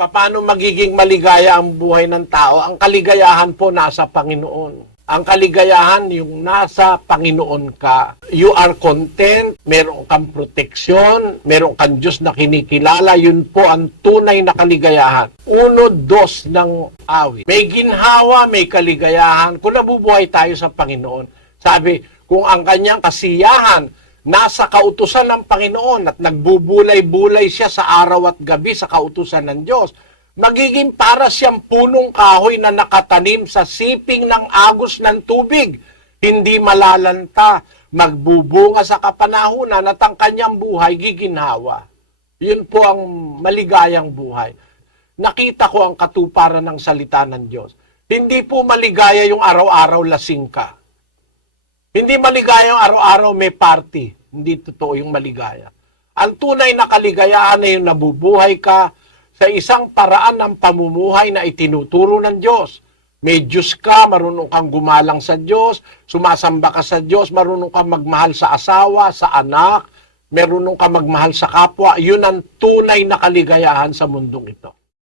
Paano magiging maligaya ang buhay ng tao? Ang kaligayahan po nasa Panginoon. Ang kaligayahan yung nasa Panginoon ka. You are content, meron kang proteksyon, meron kang Diyos na kinikilala, yun po ang tunay na kaligayahan. 1, 2 ng awit. May ginhawa, may kaligayahan kung nabubuhay tayo sa Panginoon. Sabi, kung ang kanyang kasiyahan nasa kautusan ng Panginoon at nagbubulay-bulay siya sa araw at gabi sa kautusan ng Diyos, magiging para siyang punong kahoy na nakatanim sa siping ng agos ng tubig. Hindi malalanta, magbubunga sa kapanahunan at ang kanyang buhay giginhawa. Yun po ang maligayang buhay. Nakita ko ang katuparan ng salita ng Diyos. Hindi po maligaya yung araw-araw lasing ka. Hindi maligaya yung araw-araw may party. Hindi totoo yung maligaya. Ang tunay na kaligayahan ay yung nabubuhay ka sa isang paraan ng pamumuhay na itinuturo ng Diyos. May Diyos ka, marunong kang gumalang sa Diyos, sumasamba ka sa Diyos, marunong kang magmahal sa asawa, sa anak, marunong kang magmahal sa kapwa. Yun ang tunay na kaligayahan sa mundong ito.